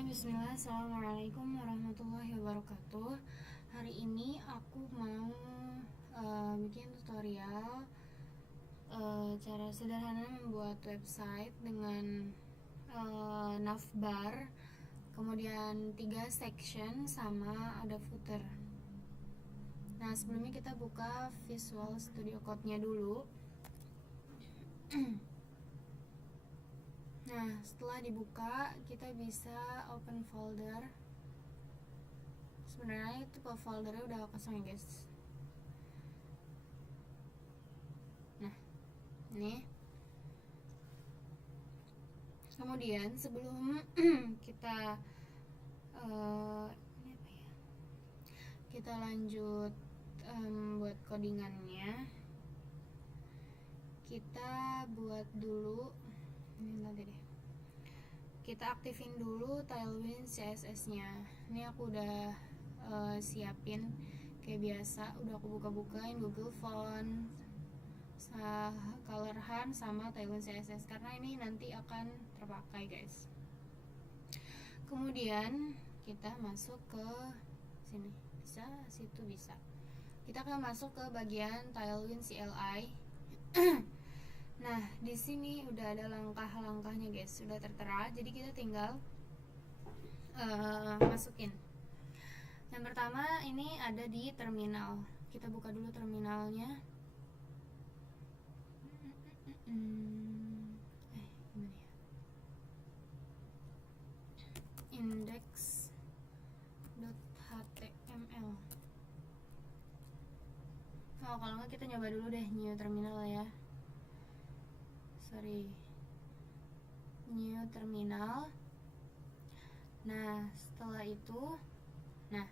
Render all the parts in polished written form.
Bismillah, Assalamualaikum warahmatullahi wabarakatuh. Hari ini aku mau bikin tutorial cara sederhana membuat website dengan navbar, kemudian 3 section sama ada footer. Nah, sebelumnya kita buka Visual Studio Code-nya dulu. Nah, setelah dibuka, kita bisa open folder. Sebenarnya itu foldernya udah kosong ya guys. Nah, ini. Kemudian sebelum kita ini apa ya? Kita lanjut buat codingannya. Kita buat dulu ini nanti deh. Kita aktifin dulu Tailwind CSS-nya. Ini aku udah siapin kayak biasa, udah aku buka-bukain Google Font, Colorhan sama Tailwind CSS karena ini nanti akan terpakai guys. Kemudian kita masuk ke sini, bisa situ bisa. Kita akan masuk ke bagian Tailwind CLI. Nah, di sini udah ada langkah-langkahnya guys, sudah tertera. Jadi kita tinggal masukin. Yang pertama ini ada di terminal. Kita buka dulu terminalnya. Gimana ya? Index.html. Oh, kalau nggak kita nyoba dulu deh new terminal ya. New terminal. Nah, setelah itu, nah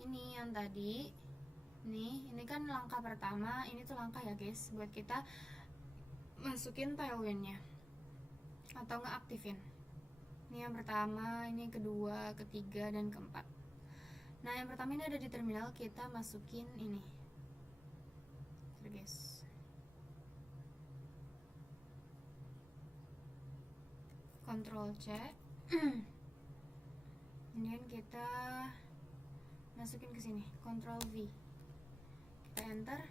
ini yang tadi, ini kan langkah pertama. Ini tuh langkah ya guys, buat kita masukin tailwindnya atau ngeaktifin. Ini yang pertama, ini kedua, ketiga, dan keempat. Nah, yang pertama ini ada di terminal, kita masukin ini guys. Ctrl C. Kemudian kita masukin ke sini, Ctrl V. Kita enter.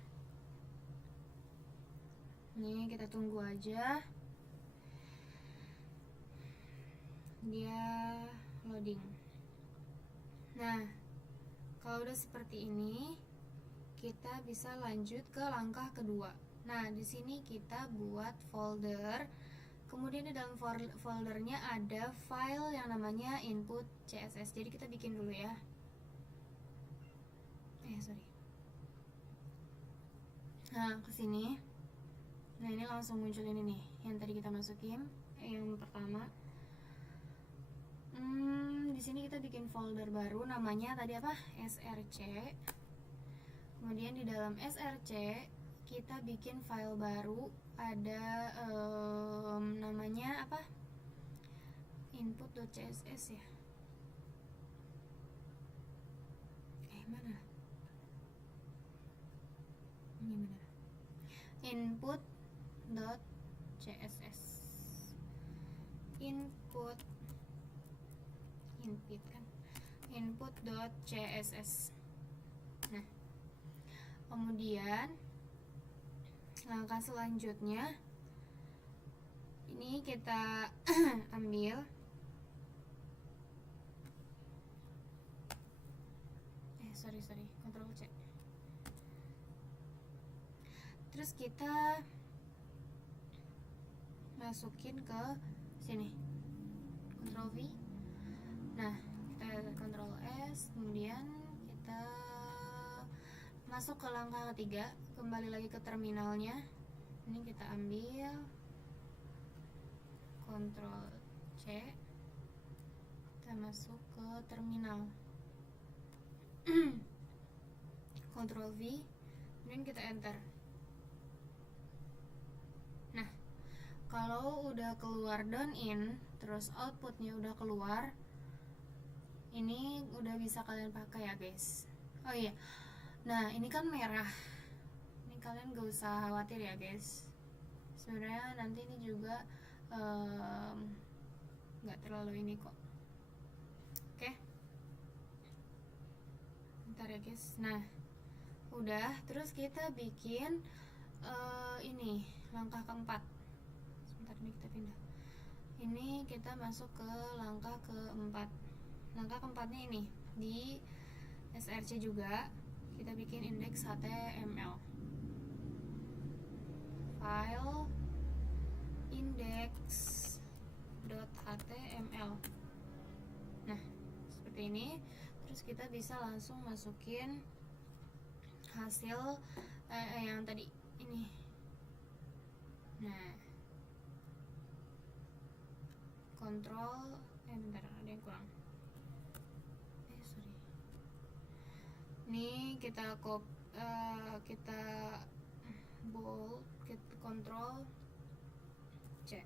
Ini kita tunggu aja. Dia loading. Nah, kalau udah seperti ini, kita bisa lanjut ke langkah kedua. Nah, di sini kita buat folder. Kemudian di dalam foldernya ada file yang namanya input CSS. Jadi kita bikin dulu ya. Nah, kesini. Nah, ini langsung muncul ini nih, yang tadi kita masukin, yang pertama. Di sini kita bikin folder baru, namanya tadi apa? src. Kemudian di dalam src kita bikin file baru, ada namanya apa? Input.css ya. Mana? Ini benar. Input.css. Input.css. Nah, kemudian langkah selanjutnya ini kita ambil Ctrl C. Terus kita masukin ke sini, Ctrl V. Nah, kita Ctrl S, kemudian kita masuk ke langkah ketiga, kembali lagi ke terminalnya. Ini kita ambil Ctrl C, kita masuk ke terminal. Ctrl V, kemudian kita enter. Nah, kalau udah keluar done in, terus outputnya udah keluar, ini udah bisa kalian pakai ya guys. Oh iya, nah ini kan merah, ini kalian gak usah khawatir ya guys. Sebenarnya nanti ini juga nggak terlalu ini kok, bentar ya guys. Nah udah, terus kita bikin ini langkah keempat. Sebentar, ini kita pindah. Ini kita masuk ke langkah keempat. Langkah keempatnya ini di src juga kita bikin indeks html, file index.html. Nah seperti ini. Terus kita bisa langsung masukin hasil yang tadi ini. Nah kontrol bentar, ada yang kurang. Sorry. Ini kita kita bold, kita kontrol C.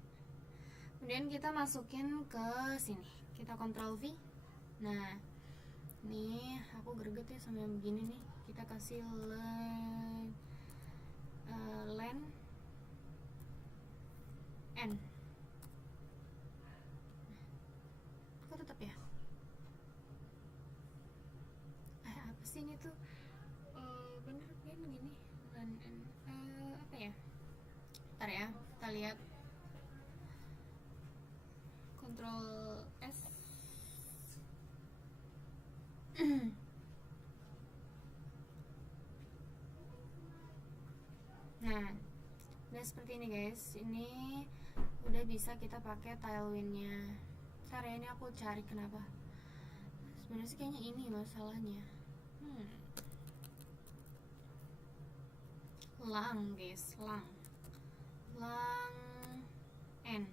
Kemudian kita masukin ke sini. Kita kontrol V. Nah ini aku greget ya sama yang begini nih. Kita kasih len n. Kok tetap ya? Apa sih ini tuh? Bener kan gini len n. Apa ya? Ntar ya, kita lihat. Ctrl S. Nah udah seperti ini guys. Ini udah bisa kita pakai Tailwind-nya. Ntar ya, ini aku cari kenapa. Sebenarnya sih kayaknya ini masalahnya. Lang guys, lang n.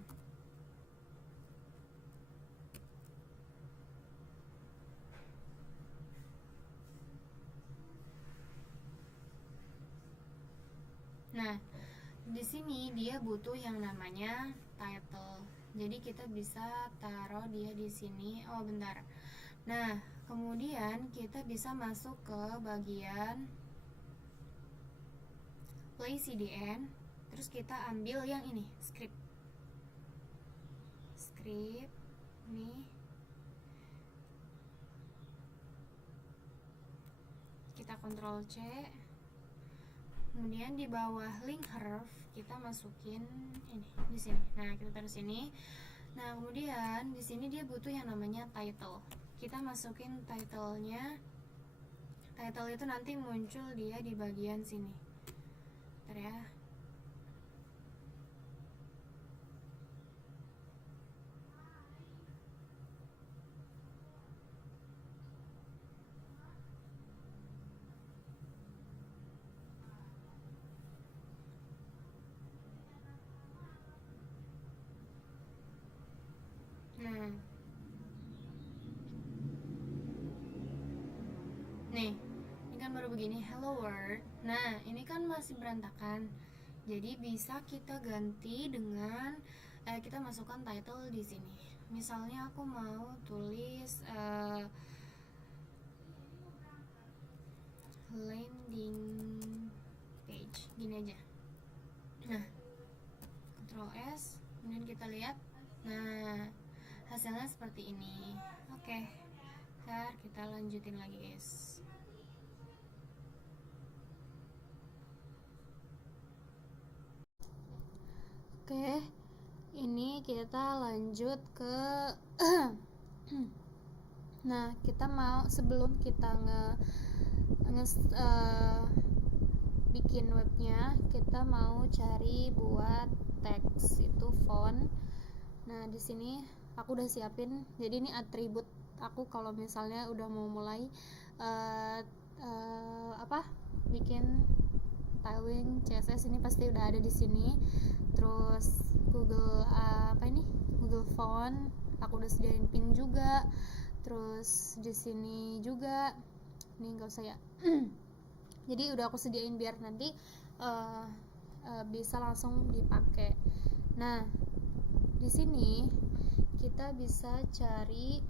Nah, di sini dia butuh yang namanya title. Jadi kita bisa taruh dia di sini. Oh, bentar. Nah, kemudian kita bisa masuk ke bagian play CDN. Terus kita ambil yang ini, script. Script nih. Kita Ctrl C. Kemudian di bawah link href kita masukin ini di sini. Nah, kita taruh sini. Nah, kemudian di sini dia butuh yang namanya title. Kita masukin title-nya. Title itu nanti muncul dia di bagian sini. Bentar ya. Nah, nih, ini kan baru begini, hello world. Nah, ini kan masih berantakan. Jadi bisa kita ganti dengan kita masukkan title di sini. Misalnya aku mau tulis landing page, gini aja. Nah, Ctrl S, kemudian kita lihat. Nah, hasilnya seperti ini. Oke, ntar kita lanjutin lagi guys. Oke, ini kita lanjut ke nah, kita mau sebelum kita bikin webnya, kita mau cari buat teks itu font. Nah, di sini aku udah siapin. Jadi ini atribut aku kalau misalnya udah mau mulai bikin Tailwind CSS, ini pasti udah ada di sini. Terus Google Google Font aku udah sediain pin juga. Terus di sini juga ini enggak usah ya. Jadi udah aku sediain biar nanti bisa langsung dipakai. Nah, di sini kita bisa cari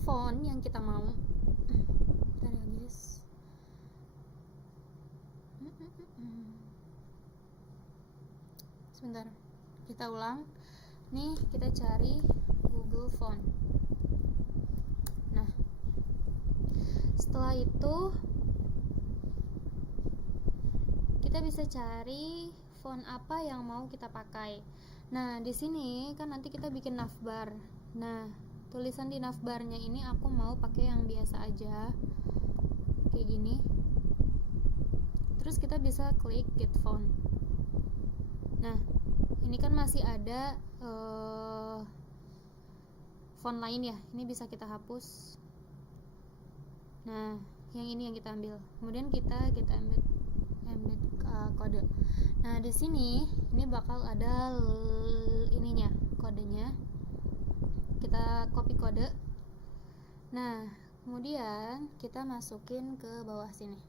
font yang kita mau. Bentar ya guys. Sebentar, kita ulang. Nih, kita cari Google Font. Nah, setelah itu kita bisa cari font apa yang mau kita pakai. Nah, di sini kan nanti kita bikin navbar. Nah, tulisan di navbarnya ini aku mau pakai yang biasa aja, kayak gini. Terus kita bisa klik get font. Nah, ini kan masih ada font lain ya, ini bisa kita hapus. Nah, yang ini yang kita ambil. Kemudian kita embed kode. Nah, di sini ini bakal ada ininya, kodenya. Kita copy kode. Nah, kemudian kita masukin ke bawah sini.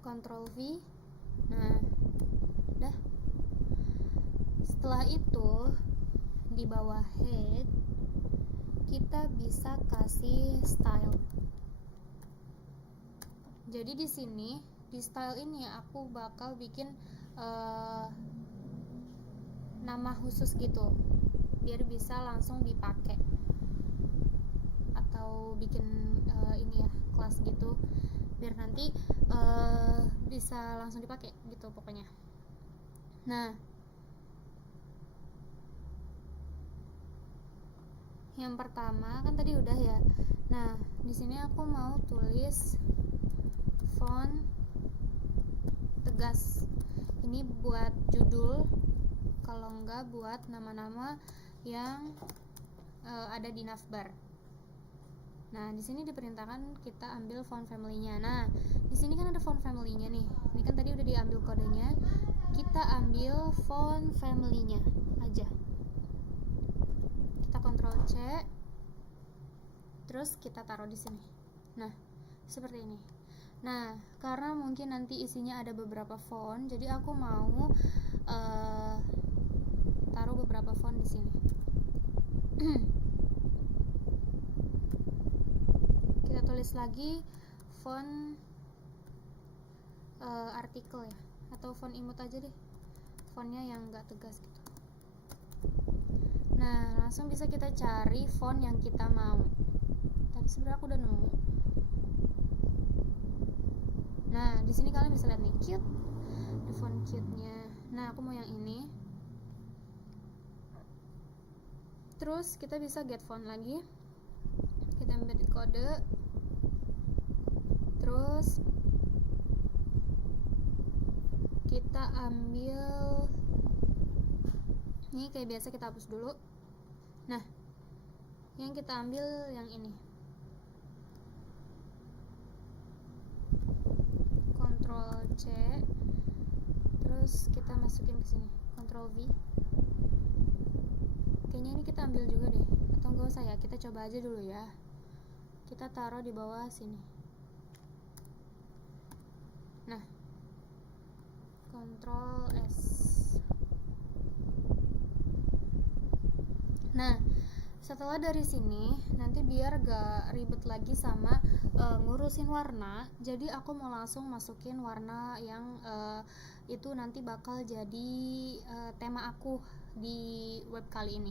Ctrl V. Nah, udah. Setelah itu di bawah head kita bisa kasih style. Jadi di sini di style ini aku bakal bikin nama khusus gitu, biar bisa langsung dipakai, atau bikin ini ya, kelas gitu, biar nanti bisa langsung dipakai gitu pokoknya. Nah, yang pertama kan tadi udah ya. Nah, di sini aku mau tulis font tegas. Ini buat judul, kalau enggak buat nama-nama yang ada di navbar. Nah, di sini diperintahkan kita ambil font family-nya. Nah, di sini kan ada font family-nya nih. Ini kan tadi udah diambil kodenya. Kita ambil font family-nya aja. Kita Ctrl C. Terus kita taruh di sini. Nah, seperti ini. Nah, karena mungkin nanti isinya ada beberapa font, jadi aku mau taruh beberapa font di sini. Kita tulis lagi font artikel ya, atau font imut aja deh, fontnya yang enggak tegas gitu. Nah, langsung bisa kita cari font yang kita mau. Tadi sebenarnya aku udah nemu. Nah, di sini kalian bisa lihat nih, cute, the font cute-nya. Nah, aku mau yang ini. Terus kita bisa get font lagi. Kita embed kode. Terus kita ambil ini, kayak biasa kita hapus dulu. Nah, yang kita ambil yang ini. Ctrl C, terus kita masukin ke sini. Ctrl V. Kayaknya ini kita ambil juga deh, atau enggak usah ya, kita coba aja dulu ya. Kita taruh di bawah sini. Nah, Ctrl S. Nah, setelah dari sini nanti biar gak ribet lagi sama ngurusin warna, jadi aku mau langsung masukin warna yang itu nanti bakal jadi tema aku di web kali ini.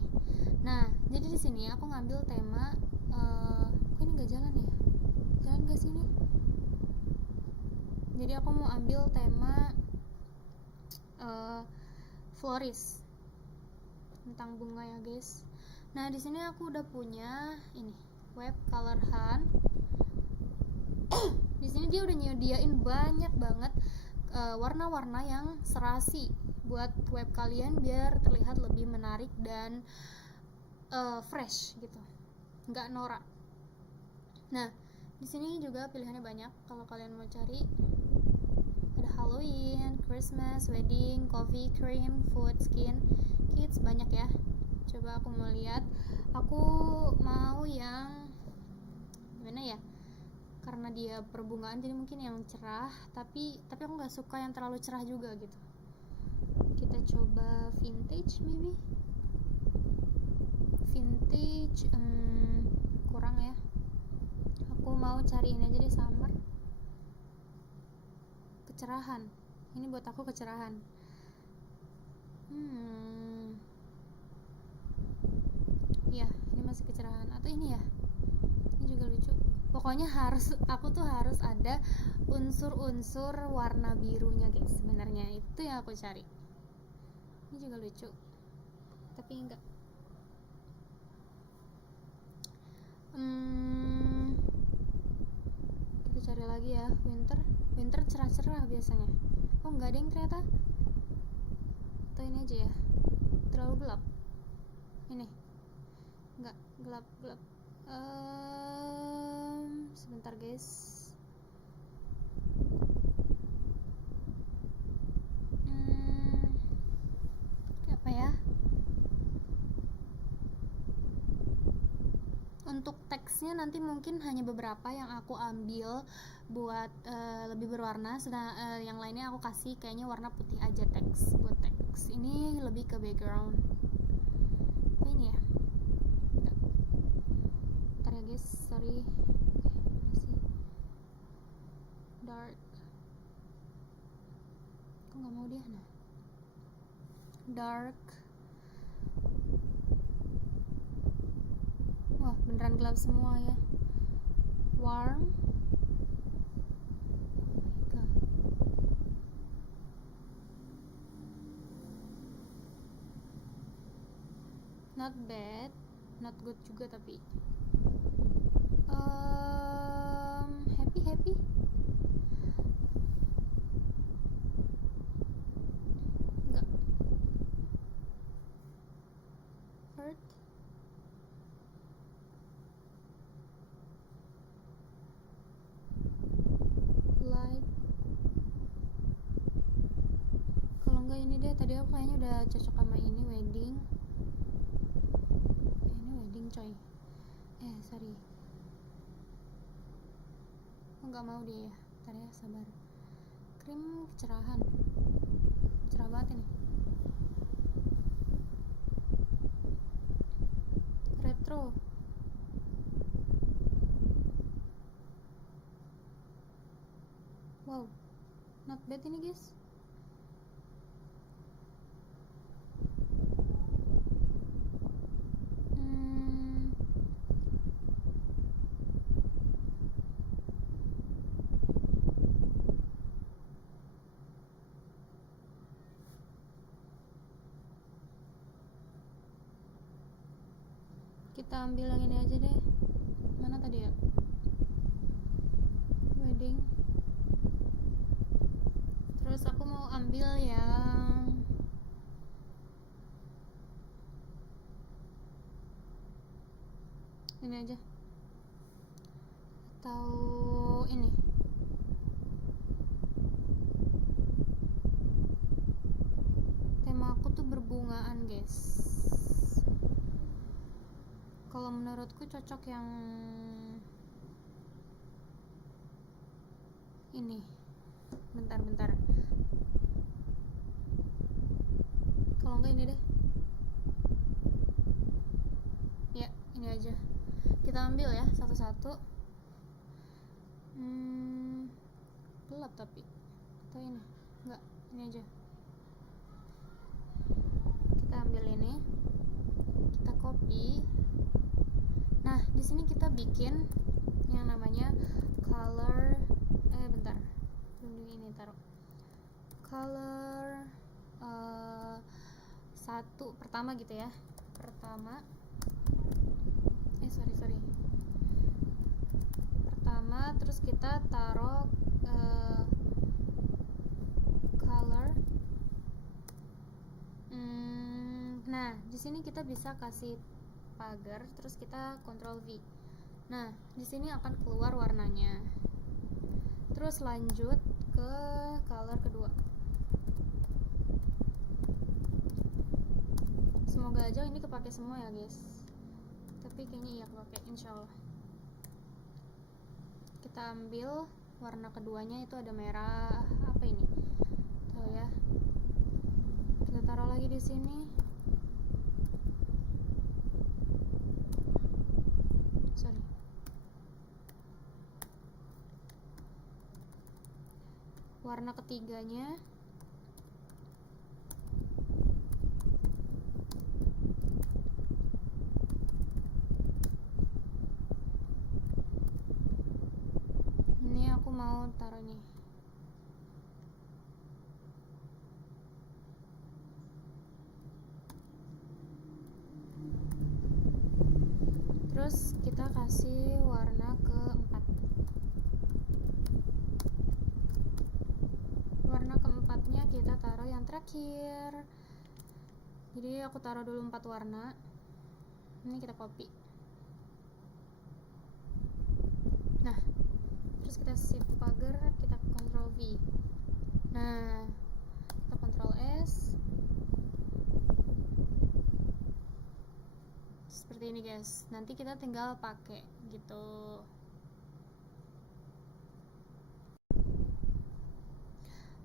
Nah, jadi di sini aku ngambil tema kok ini gak jalan ya? Jalan gak sini? Jadi aku mau ambil tema floris, tentang bunga ya guys. Nah, di sini aku udah punya ini web color hunt. Di sini dia udah nyediain banyak banget warna-warna yang serasi buat web kalian biar terlihat lebih menarik dan fresh gitu, nggak norak. Nah, di sini juga pilihannya banyak. Kalau kalian mau cari, ada Halloween, Christmas, wedding, coffee, cream, food, skin, kids, banyak ya. Coba aku mau lihat. Aku mau yang gimana ya? Karena dia perbungaan jadi mungkin yang cerah, tapi aku nggak suka yang terlalu cerah juga gitu. Kita coba vintage maybe. Vintage kurang ya. Aku mau cari ini aja deh, summer. Kecerahan. Ini buat aku kecerahan. Ya, ini masih kecerahan. Atau ini ya? Ini juga lucu. Pokoknya aku tuh harus ada unsur-unsur warna birunya guys. Sebenarnya itu yang aku cari. Ini juga lucu, tapi enggak. Kita cari lagi ya. Winter cerah-cerah biasanya. Oh enggak ada yang ternyata. Atau ini aja ya, terlalu gelap. Ini enggak, gelap. Sebentar guys. Apa ya? Untuk teksnya nanti mungkin hanya beberapa yang aku ambil buat lebih berwarna, sedang yang lainnya aku kasih kayaknya warna putih aja teks. Buat teks ini lebih ke background. Apa ini ya? Enggak. Bentar ya guys, sorry. Masih dark. Kok nggak mau dia? Nah, dark. Wah, beneran gelap semua ya. Warm. Oh my god. Not bad, not good juga tapi. Happy. Enggak. Earth. Light. Kalau enggak ini deh, tadi aku kayaknya udah cocok sama ini, wedding. Ini wedding coy. Sorry. Aku nggak mau dia ya. Ntar ya, sabar. Krim kecerahan. Cerah banget ini. Retro. Wow, not bad ini guys. Kita ambil yang ini aja deh. Mana tadi ya? Wedding. Terus aku mau ambil yang ini aja. Atau ini. Tema aku tuh berbungaan guys. Kalau menurutku cocok yang ini. Bentar. Kalau enggak ini deh. Ya, ini aja. Kita ambil ya satu-satu. Gelap tapi. Atau ini? Enggak, ini aja. Kita ambil ini. Kita copy. Nah, di sini kita bikin yang namanya color. Bentar. Dulu ini taruh. Color satu pertama gitu ya. Pertama. Sorry. Pertama, terus kita taruh color. Nah, di sini kita bisa kasih pagar, terus kita Ctrl V. Nah, di sini akan keluar warnanya. Terus lanjut ke color kedua. Semoga aja ini kepake semua ya guys. Tapi kayaknya iya kepake, insyaallah. Kita ambil warna keduanya, itu ada merah. Apa ini? Tahu ya. Kita taruh lagi di sini. Sorry. Warna ketiganya mau taruh ini. Terus kita kasih warna keempat. Warna keempatnya kita taruh yang terakhir. Jadi aku taruh dulu 4 warna. Ini kita copy. Nah, terus kita shift pagar, kita Ctrl V. Nah, kita Ctrl S. Seperti ini guys. Nanti kita tinggal pakai gitu.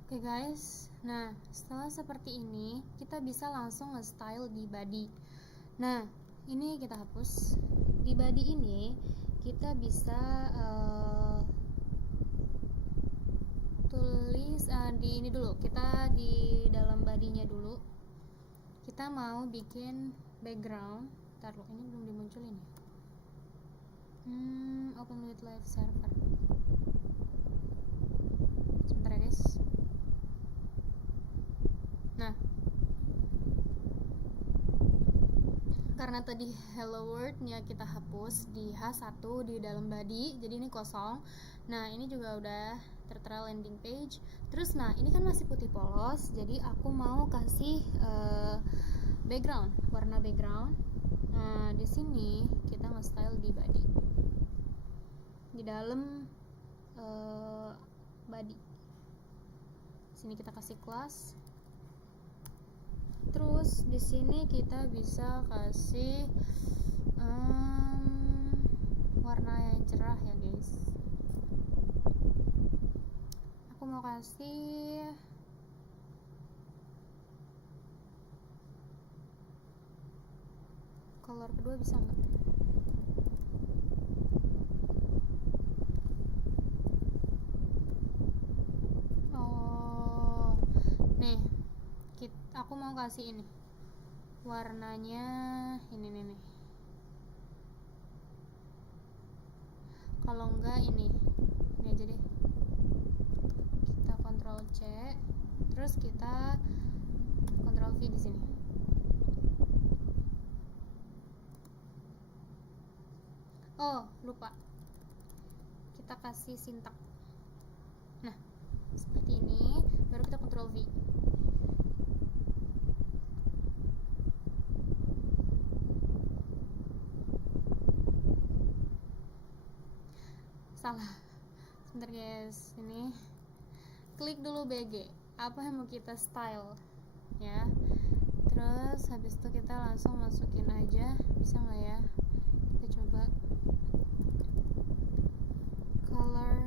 Oke guys. Nah, setelah seperti ini, kita bisa langsung nge-style di body. Nah, ini kita hapus. Di body ini kita bisa tulis di ini dulu. Kita di dalam bodinya dulu. Kita mau bikin background. Taruh, ini belum dimunculin ya. Open with live server. Sebentar ya guys. Nah, karena tadi hello world-nya kita hapus di H1 di dalam body, jadi ini kosong. Nah, ini juga udah tertera landing page. Terus nah, ini kan masih putih polos, jadi aku mau kasih background, warna background. Nah, di sini kita nge-style di body. Di dalam body. Sini kita kasih class. Terus di sini kita bisa kasih warna yang cerah ya guys. Aku mau kasih color kedua, bisa nggak? Oh, nih, aku mau kasih ini warnanya ini nih. Kalau enggak ini aja deh. Kita Ctrl C, terus kita Ctrl V di sini. Oh, lupa. Kita kasih sintak. Nah, seperti ini, baru kita Ctrl V. Salah. Sebentar guys, ini klik dulu BG. Apa yang mau kita style ya. Terus habis itu kita langsung masukin aja, bisa nggak ya? Kita coba color.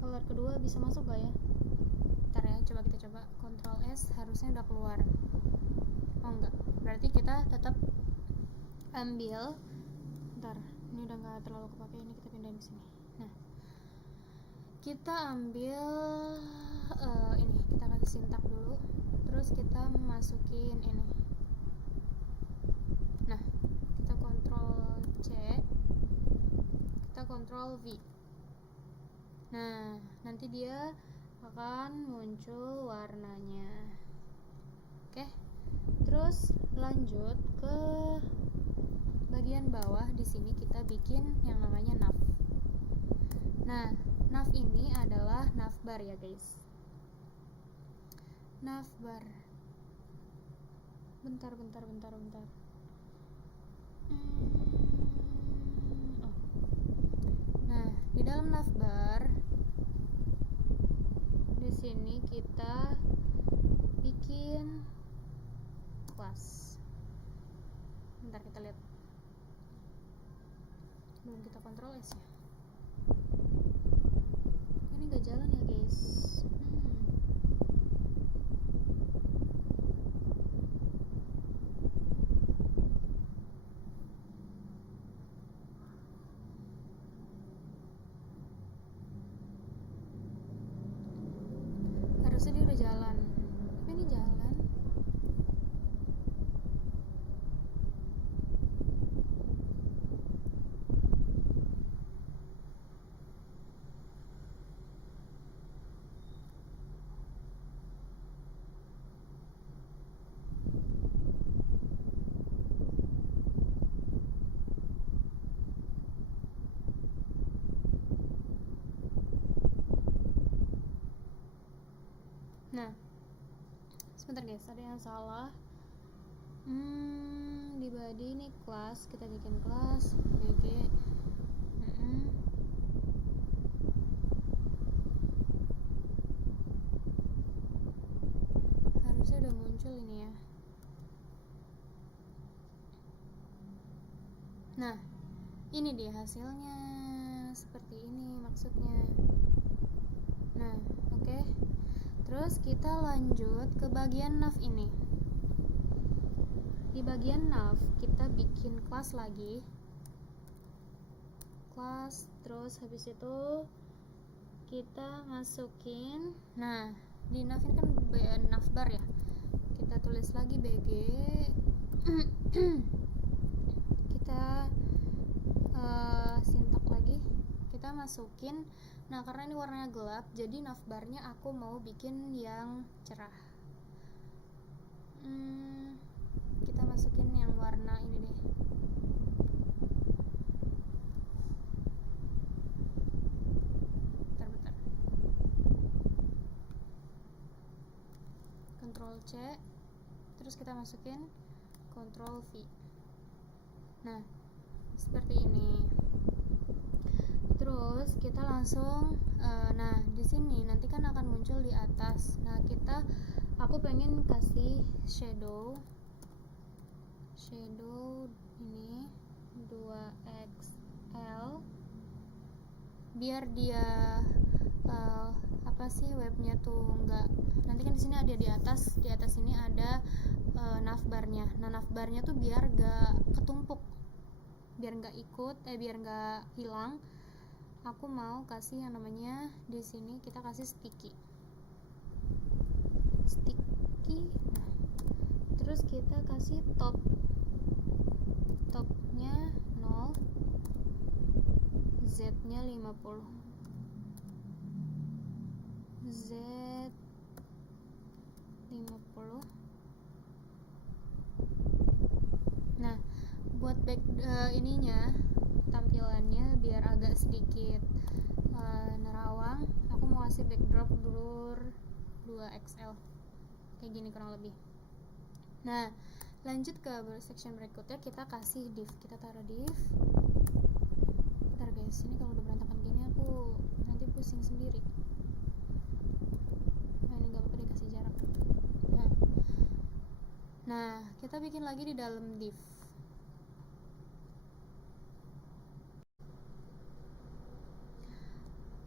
Color kedua bisa masuk gak ya? Bentar ya, coba kita coba. Ctrl S, harusnya udah keluar. Oh enggak, berarti kita tetap ambil. Bentar, ini udah nggak terlalu kepake, ini kita pindahin ke sini. Nah, kita ambil ini, kita kasih sintak dulu, terus kita masukin ini. Nah, kita Ctrl C, kita Ctrl V. Nah, nanti dia akan muncul warnanya. Oke, terus lanjut ke bagian bawah. Di sini kita bikin yang namanya nav. Nah, nav ini adalah navbar ya guys. Navbar. Bentar. Nah, di dalam navbar di sini kita bikin kelas. Bentar kita lihat. Belum kita Ctrl S ya. Ini gak jalan ya guys. Harusnya dia udah jalan, tapi ini jalan. Nah, sebentar guys, ada yang salah. Di body ini kelas, kita bikin kelas BG. Harusnya udah muncul ini ya. Nah, ini dia hasilnya, seperti ini maksudnya. Nah, oke. Terus kita lanjut ke bagian nav ini. Di bagian nav kita bikin kelas lagi, kelas. Terus habis itu kita masukin, nah di nav ini kan navbar ya, kita tulis lagi BG. Kita sintak lagi, kita masukin. Nah, karena ini warnanya gelap, jadi navbarnya aku mau bikin yang cerah. Kita masukin yang warna ini deh. Bentar. Ctrl C, terus kita masukin Ctrl V. Nah, seperti ini. Terus kita langsung nah di sini nanti kan akan muncul di atas. Nah, aku pengen kasih shadow ini 2XL biar dia webnya tuh enggak, nanti kan di sini ada di atas ini ada navbarnya. Nah, navbarnya tuh biar enggak ketumpuk, biar enggak hilang. Aku mau kasih yang namanya, di sini kita kasih sticky. Nah, terus kita kasih topnya 0, Z nya 50, Z 50. Nah, buat ininya, tampilannya biar agak sedikit nerawang, aku mau kasih backdrop blur 2XL kayak gini kurang lebih. Nah, lanjut ke section berikutnya, kita kasih div. Kita taruh div. Bentar guys, ini kalau udah berantakan gini aku nanti pusing sendiri. Nah, ini gak apa-apa deh, kasih jarak. Nah, kita bikin lagi di dalam div.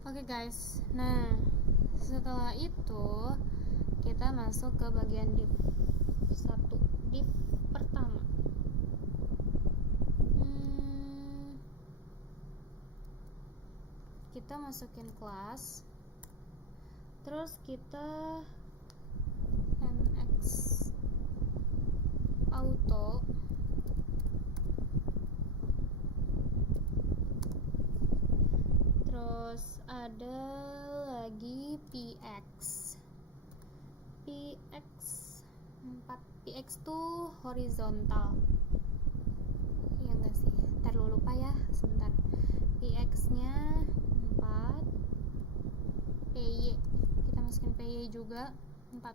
Oke guys, nah setelah itu kita masuk ke bagian div 1, div pertama. Kita masukin kelas, terus kita mx auto, terus ada lagi px 4. px tuh horizontal, iya enggak sih, ntar lu lupa ya, sebentar. px nya 4, py kita masukin py juga 4.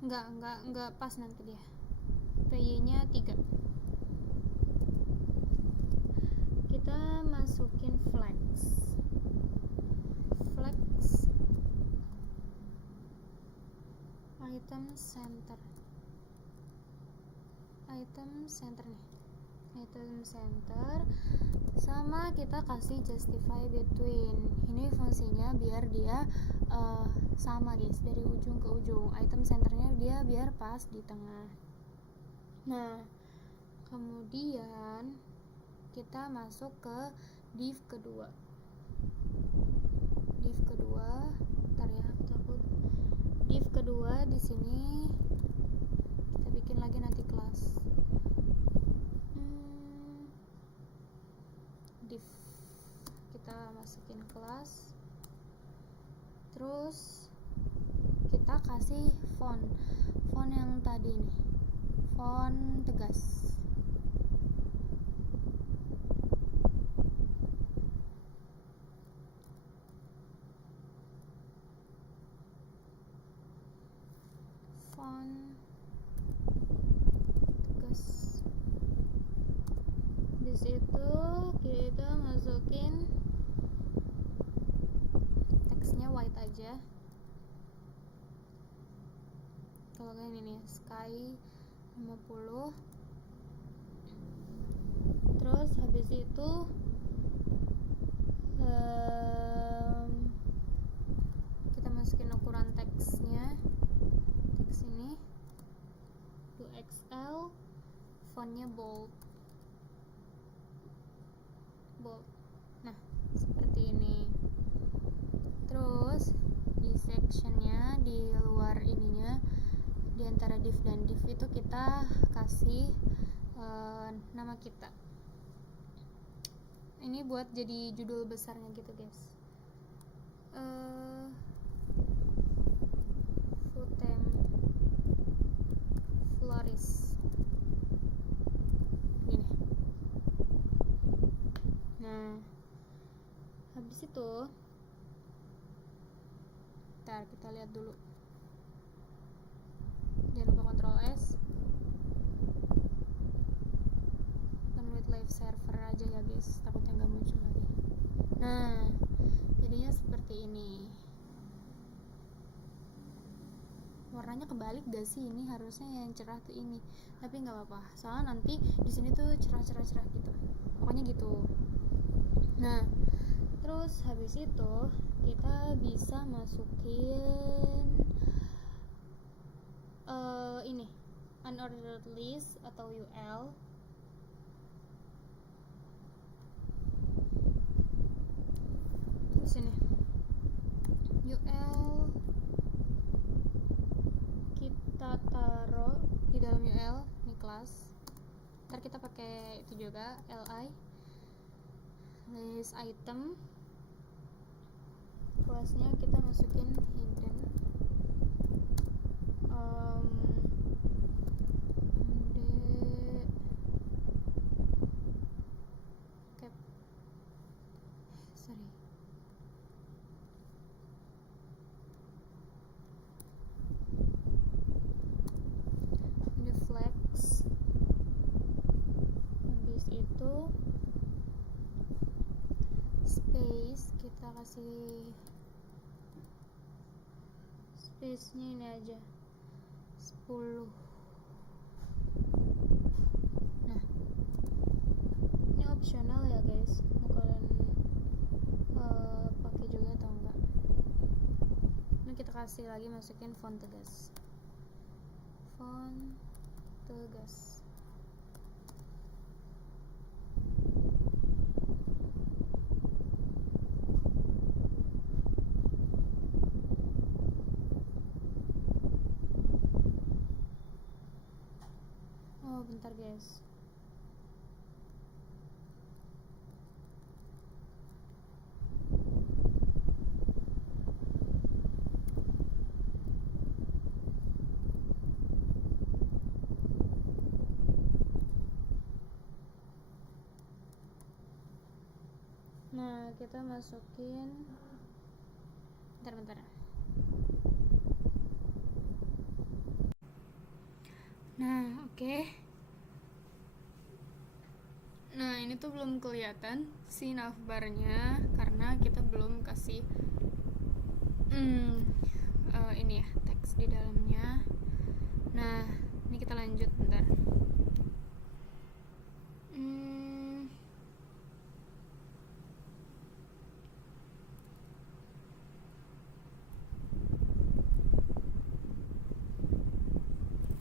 enggak pas nanti dia, py nya 3. Kita masukin flex item center nih, item center, sama kita kasih justify between. Ini fungsinya biar dia sama guys, dari ujung ke ujung. Item centernya dia biar pas di tengah. Nah, kemudian kita masuk ke div kedua. Bentar ya, aku takut. Div kedua di sini kita bikin lagi nanti kelas. Div kita masukin kelas, terus kita kasih font yang tadi nih, font tegas. habis itu kita masukin teksnya white aja. Kalau kayak ini nih, sky 50. Terus habis itu kita masukin ukuran teksnya. Teks ini 2XL, fontnya bold. Nah, seperti ini. Terus di sectionnya, di luar ininya, di antara div dan div itu kita kasih nama kita. Ini buat jadi judul besarnya gitu guys. Futem Floris ini. Nah, habis itu ntar kita lihat dulu. Jangan lupa Ctrl S. With live server aja ya guys, takutnya nggak muncul lagi. Nah, jadinya seperti ini. Warnanya kebalik gak sih? Ini harusnya yang cerah tuh ini, tapi nggak apa-apa. Soalnya nanti di sini tuh cerah gitu. Pokoknya gitu. Nah, terus habis itu kita bisa masukin ini unordered list atau UL. Sini UL kita taruh di dalam UL ini kelas. Ntar kita pakai itu juga li list item. Kelasnya kita masukin hidden kita kasih space-nya ini aja 10. Nah, ini opsional ya guys, mau kalian pakai juga atau enggak. Ini kita kasih lagi, masukin font tegas. Bentar guys. Nah, kita masukin bentar. Nah, oke. Nah, ini tuh belum kelihatan si navbarnya karena kita belum kasih ini ya, teks di dalamnya. Nah, ini kita lanjut bentar.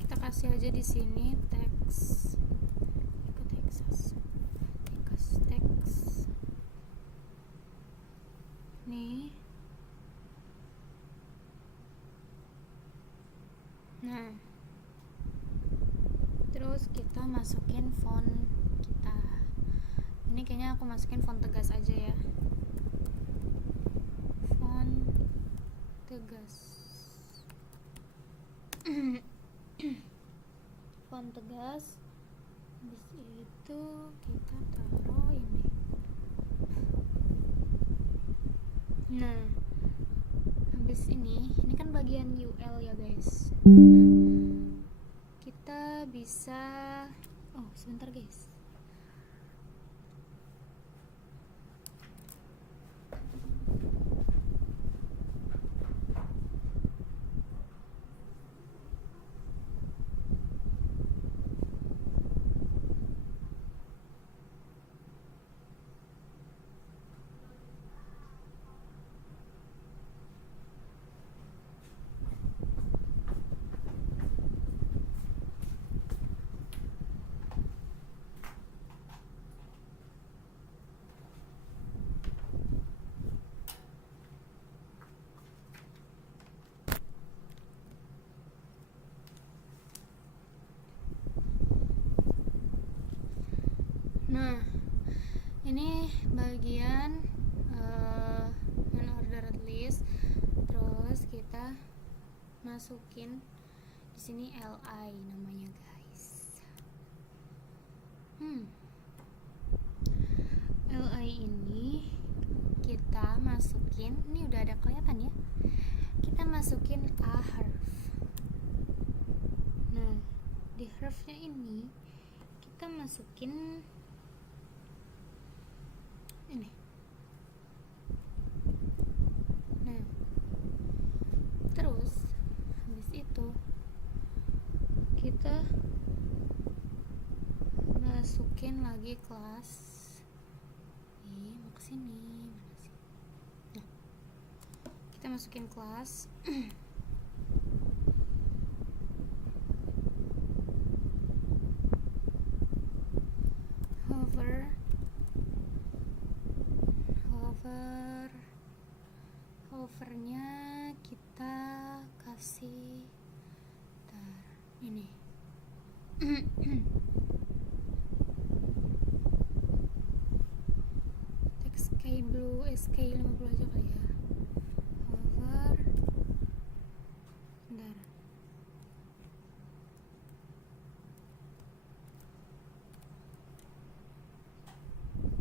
Kita kasih aja di sini teks nih. Nah, terus kita masukin font kita. Ini kayaknya aku masukin font tegas aja ya. Font tegas. Font tegas. Habis itu kita taruh ini. Nah, habis ini kan bagian UL ya guys. Nah, kita bisa sebentar guys. Nah, ini bagian unordered list. Terus kita masukin di sini li namanya, guys. Li ini kita masukin, ini udah ada kelihatan ya. Kita masukin a huruf. Nah, di hurufnya ini kita masukin ini. Nah, terus habis itu kita masukin lagi kelas. Mau kesini mana sih? Nah, kita masukin kelas. hovernya kita kasih ini. Teks sky blue, SK50 aja kali ya. Hover, bentar.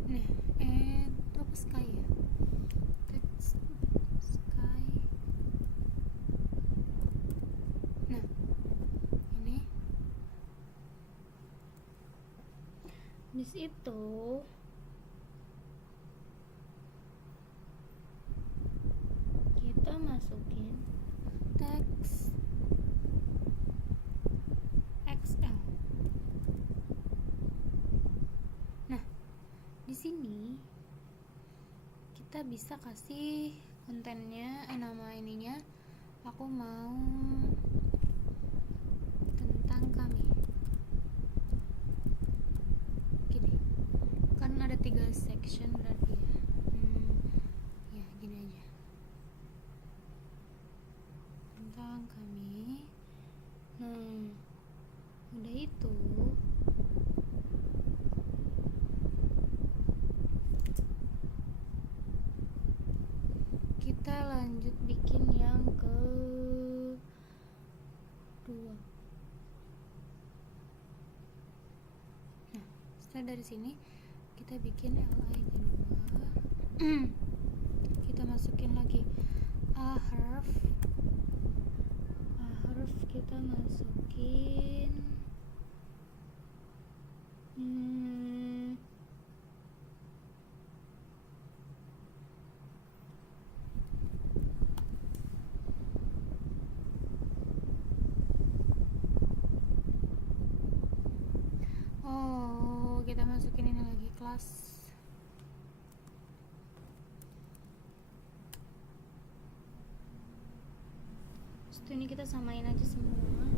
Nih, top sky ya. Teks sky. Nah, ini. Habis itu kita masukin teks XL. Nah, di sini kita bisa kasih kontennya, nama ininya aku mau tentang kami. Gini, kan ada 3 section berarti ya. Ya gini aja, tentang kami. Nah, udah itu kita lanjut bikin yang kedua. Nah, setelah dari sini kita bikin li kedua. Kita masukin lagi a huruf kita masukin kita masukin ini lagi, kelas. Setelah ini kita samain aja semua.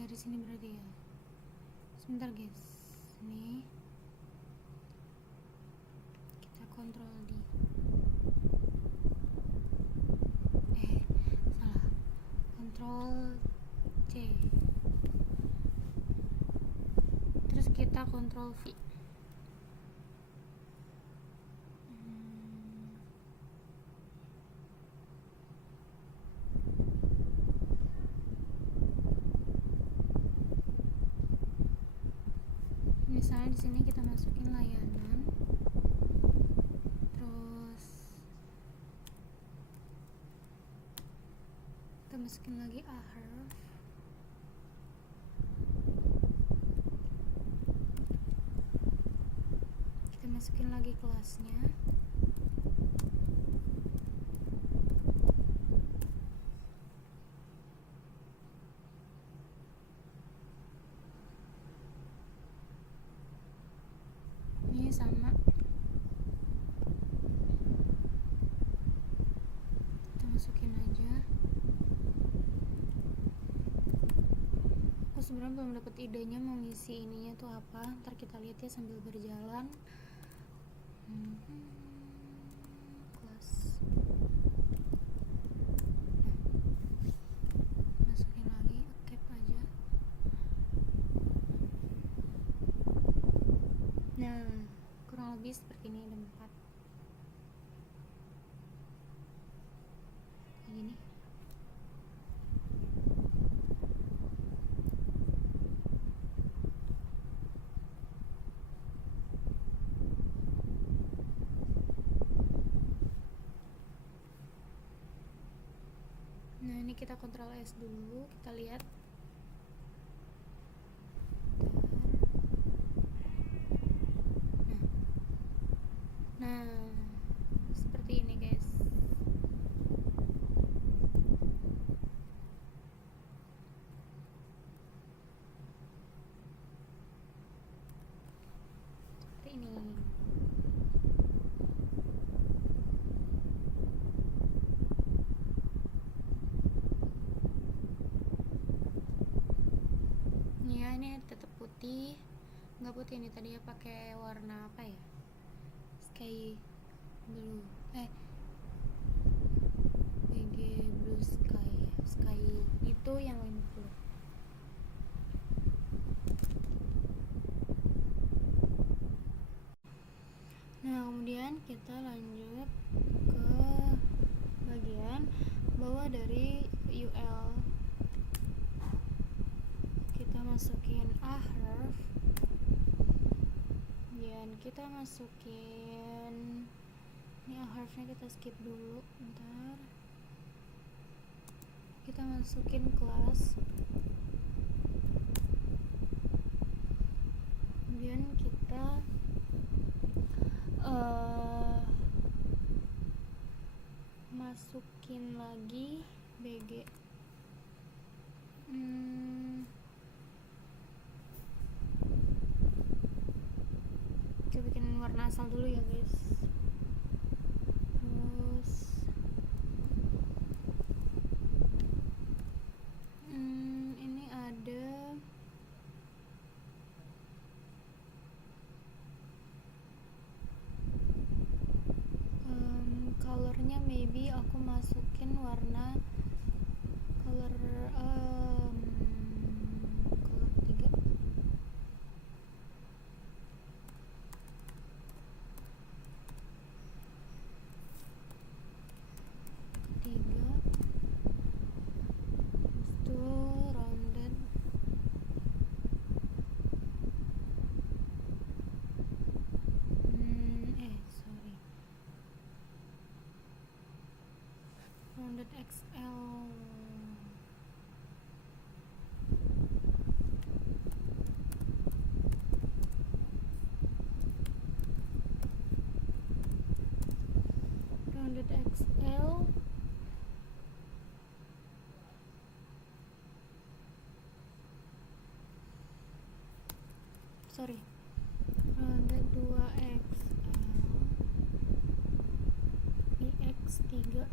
Dari sini berarti ya. Sebentar guys, ini kita kontrol D. Salah, kontrol C. Terus kita kontrol V. Misalnya di sini kita masukin layanan, terus kita masukin lagi a huruf, kita masukin lagi kelasnya. Ini sama, kita masukin aja. Aku sebenarnya belum dapet idenya mau ngisi ininya tuh apa, ntar kita lihat ya sambil berjalan. Kelas Nah, ini kita Ctrl S dulu, kita lihat. Nah, seperti ini guys. Seperti ini. Ya, ini tetap putih. Nggak putih ini tadi ya, pakai warna apa ya? Sky blue. BG blue sky. Sky itu yang 50. Nah, kemudian kita lanjut ke bagian bawah dari UL. Kita masukin ahref, dan kita masukin ini ahrefnya, kita skip dulu bentar. Kita masukin kelas, kemudian kita masukin lagi BG. Kita bikin warna asal dulu ya guys. Terus ini ada colornya, maybe aku masukin warna color 3. Itu rounded. Rounded XL. Rounded XL. Sorry. Rounded 2XL. IX3.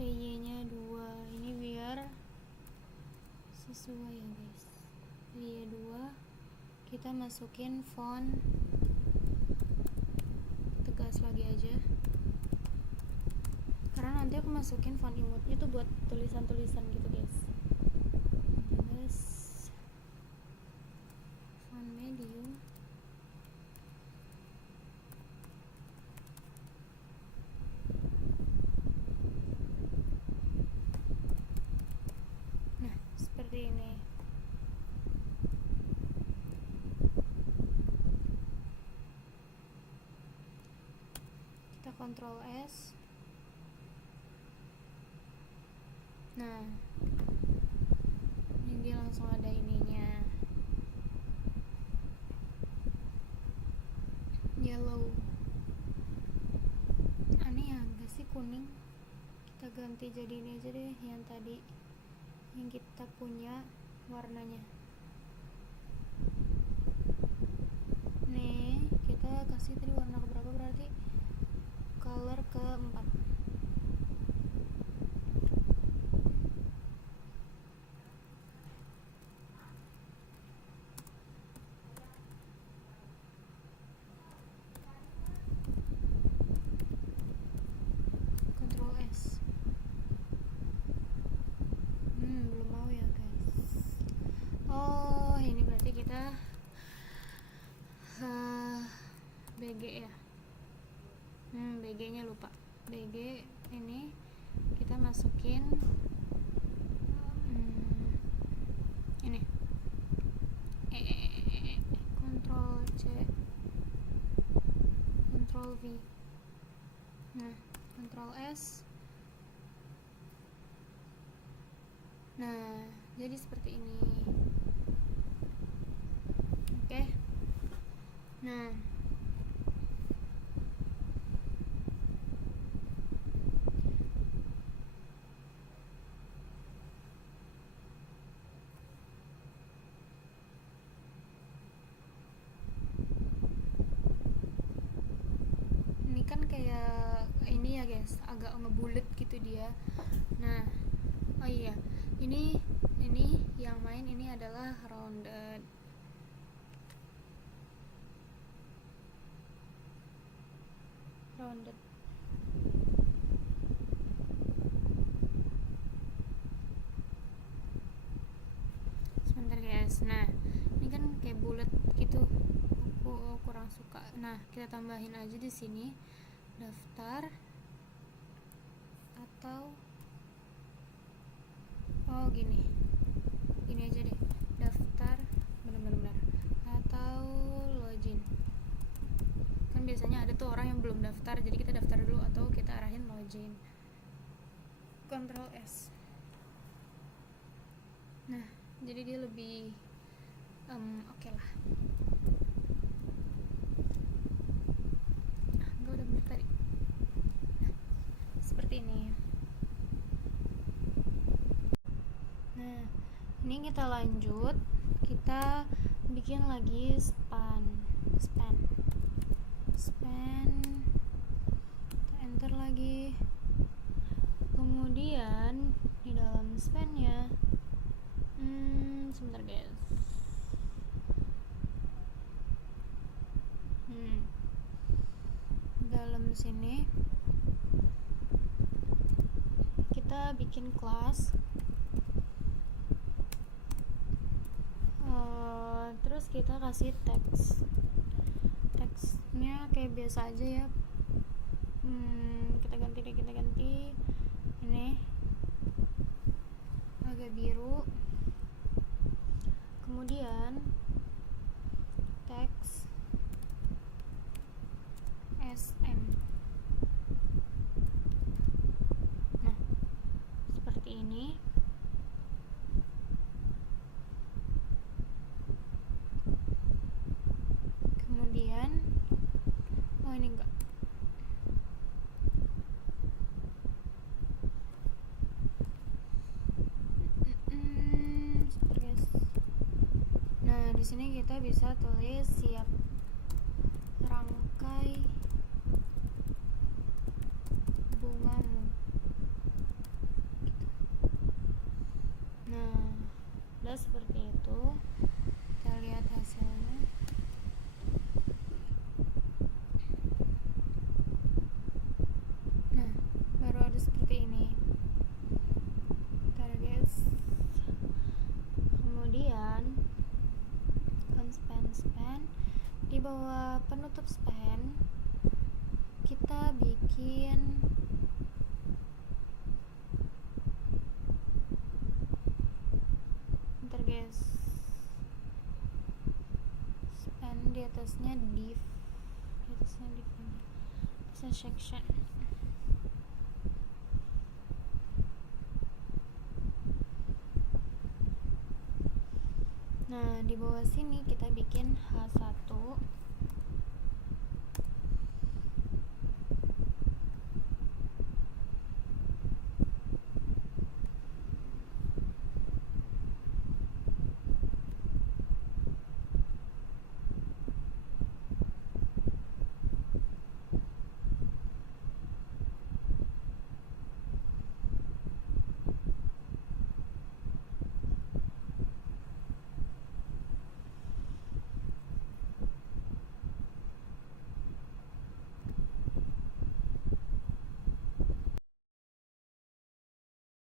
PY nya 2. Ini biar sesuai ya guys. PY 2. Kita masukin font tegas lagi aja, karena nanti aku masukin font imutnya tuh buat tulisan-tulisan gitu guys. Terus font medium. Nah, seperti ini. Kita Ctrl S. Nah, ini dia langsung ada ininya, yellow. Aneh ya, gak sih kuning? Kita ganti jadi ini aja deh, yang tadi yang kita punya warnanya. Nih, kita kasih tadi warna keberapa, berarti color keempat. Ctrl S. Belum mau ya guys. Oh, ini berarti kita BG ya. BG nya lupa. BG ini kita masukin ini Ctrl C, Ctrl V. Nah, Ctrl S. Nah, jadi seperti ini. Oke. Nah, ini kan kayak ini ya guys, agak ngebulet gitu dia. Nah, oh iya, ini yang main ini adalah rounded. Sebentar guys. Nah, ini kan kayak bulat gitu, aku kurang suka. Nah, kita tambahin aja di sini daftar atau gini aja deh, daftar benar atau login. Kan biasanya ada tuh orang yang belum daftar, jadi kita daftar dulu atau kita arahin login. Ctrl S. Nah, jadi dia lebih oke lah. Enggak, udah bener tadi. Nah, seperti ini. Nah, ini kita lanjut, kita bikin lagi span, kita enter lagi. Kemudian di dalam span-nya sebentar guys. Dalam sini kita bikin kelas, terus kita kasih teksnya kayak biasa aja ya. Kita ganti ini agak biru. Kemudian teks SM. Nah, seperti ini. Kemudian ini enggak. Nah, di sini kita bisa tulis siap rangkai bungamu gitu. Nah, udah seperti itu. Kita lihat hasilnya. Nah, baru ada seperti ini. Bentar guys. Kemudian span di bawah penutup span kita bikin guys, span di atasnya div, bisa section. Nah, di bawah sini kita bikin H1